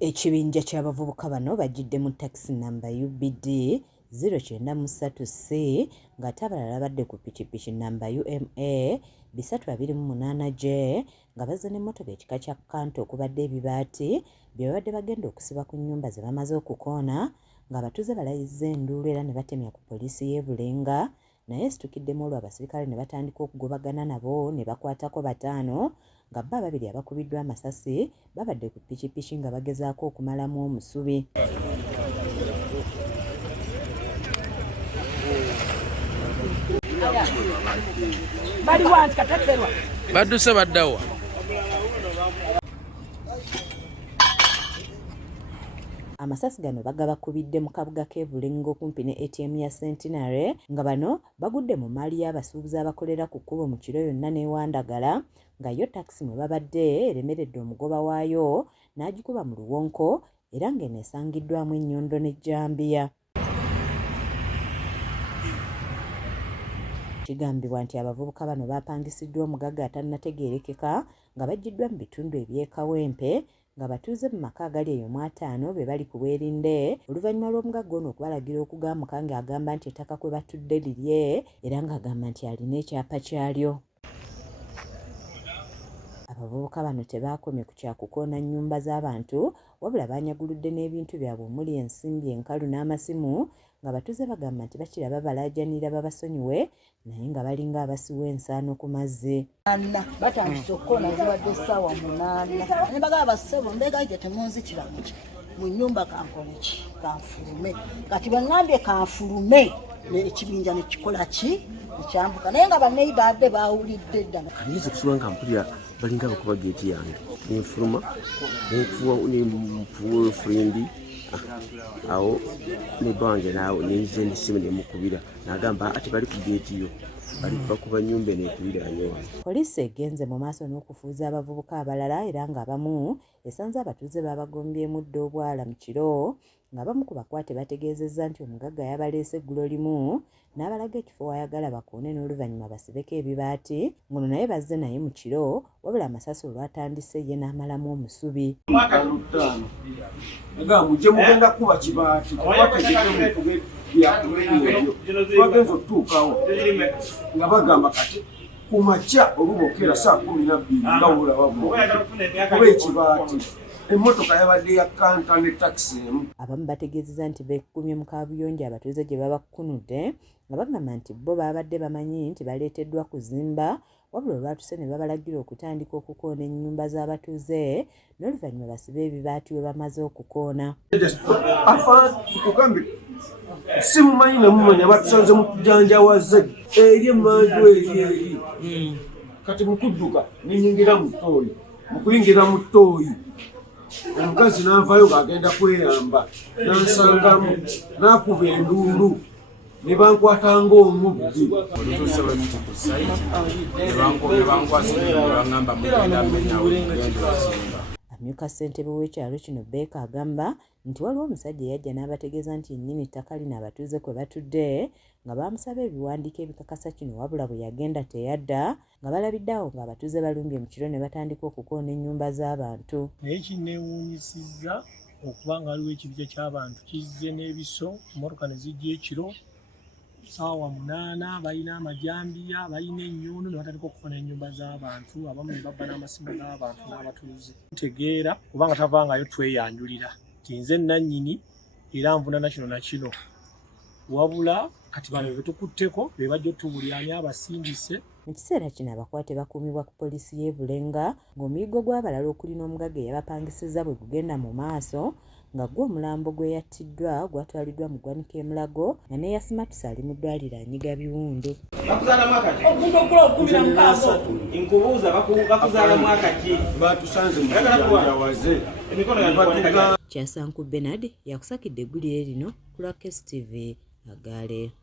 Ekibinja ky'abavubuka bano bajjidde mu takisi namba UBD 093C ng'ate abalala badde ku pikipiki namba UMA 328J nga bazze n'emmotoka ekika kya Kanto okubadde ebibaati bye babadde bagenda okusiba ku nnyumba ze bamaze okukoona ng'abatuuze balayizza enduulu era ne batemya ku poliisi y'e Bulenga naye situkiddemu olwo abasirikale ne batandika okugobagana nabo ne bakwatako 5 nga bo ababiri abakubiddwa amasasi babadde ku pikipiki nga bagezaako okumalamu omusubi. Badduse baddawa. Amasasi gano bagabakubidde mu kabuga k'e Bulengo kumpi ne ATM ya Centenary nga bano bagudde mu maali y'abasuubuzi abakolera ku kkubo mu kiro yonna n'ewandagala nga yo takisi mwe babadde eremeredde omugoba waayo n'agikuba mu luwonko era ng'eno esangiddwamu ennyondo n'ejjambiya. Kigambibwa nti abavubuka bano baapangisiddwa omugagga atannategeerekeka nga bajjiddwa mu bitundu eby'ekawempe nga batuuze mu maka agali eyo mu 5 be bali ku bwerinde oluvannyuma lw'omugagga ono okubalagira okugamuka ng'agamba nti ettaka kwe batudde lirye era ng'agamba nti alina ekyapa kyalyo. Abavubuka bano tebaakomye ku kyakukoona nnyumba z'abantu wabula baanyaguludde n'ebintu byabwe omuli ensimbi enkalu n'amasimu nga batuuze bagamba nti bakiraba balaajanira babasonyiwe naye nga balinga abasiwa ensaano ku mazzi. Batandise okukoona zibadde essaawa 8 ne bagamba bassebo mbeegaite temunzikira mu nnyumba kankole ki kanfulume kati bangambye kanfulume ekibinja nekikola ki ekyambuka naye nga baneiba abbe baawulidde ddala. Ayinza okusobola nga mpulira balinga abakuba geeti yange nenfuluma nenfuwa nempuwa frendi awo ne bange naawe nenze nesimu nemukubira nagamba ati bali ku geeti yo bali bakuba nnyumba nekubira nyo. Poliisi egenze mu maaso n'okufuuza abavubuka abalala era ng'abamu esanze abatuuze babagombyemu dda obwala mu kiro ng'abamu ku bakwate bategeezezza nti omugagga yabaleese eggulo limu n'abalaga ekifo wayagala bakoone n'oluvannyuma basibeko ebibaati ngono naye bazze naye mu kiro wabula amasasi olwatandise ye n'amalamu omusubi. Mujje mugenda kuba kibaati twagenza okutuukawo nga bagamba kati ku makya olubookera saa 12 nga wulababo kuba ekibaati emmotoka yabadde ya Kanta ne takisi emu. Abamu bategeezezza nti beekumye mu kaabuyonjo abatuuze gye babakunudde nga bagamba nti bo babadde bamanyi nti baleeteddwa kuzimba wabula olwatuse ne babalagira okutandika okukoona ennyumba z'abatuuze n'oluvannyuma basibe ebibaati we bamaze okukoona. Tukugambe simumanyi nemumanya batusanze mu kujanjawaze eri emmanju eri kati mukudduka ninyingira mu ttooyi mukuyingira mu ttooyi omukazi n'anvayo ng'agenda kweyamba n'ansangamu n'akuba enduulu ne bankwata ng'omubbi. Amyuka ssentebe w'ekyalo kino Beeka agamba nti waliwo omusajja eyajja n'abategeeza nti ennimi ttaka lino abatuuze kwe batudde nga bamusaba ebiwandiiko ebikakasa kino wabula bwe yagenda teyadda nga balabidde awo ng'abatuuze balumbye mu kiro ne batandika okukoona ennyumba z'abantu. Naye kinneewuunyisizza okuba nga waliwo ekibija ky'abantu kizze n'ebiso emmotoka ne zijja ekiro ssaawa 8 balina amajambiya balina ennyondo ne batandika okufuna ennyumba z'abantu abamu ne babba n'amasimu g'abantu n'abatuuze. Ntegeera kubanga tavangayo tweyanjulira ti nze nannyini era nvunana kino na kino wabula kati bano betukutteko be bajja otubulyanyi abasindise. Mu kiseera kino abakwate bakuumibwa ku poliisi y'e Bulenga ng'omuyiggo gw'abalala okuli n'omugagga eyabapangisizza bwe gugenda mu maaso nga gwo omulambo gwe yattiddwa gwatwaliddwa mu ggwanika e Mulago nga n'eyasimatuse ali mu ddwaliro anyiga biwundu. Kyasanku Bernard yakusakidde eggulire lino ku Lwakes TV Agale.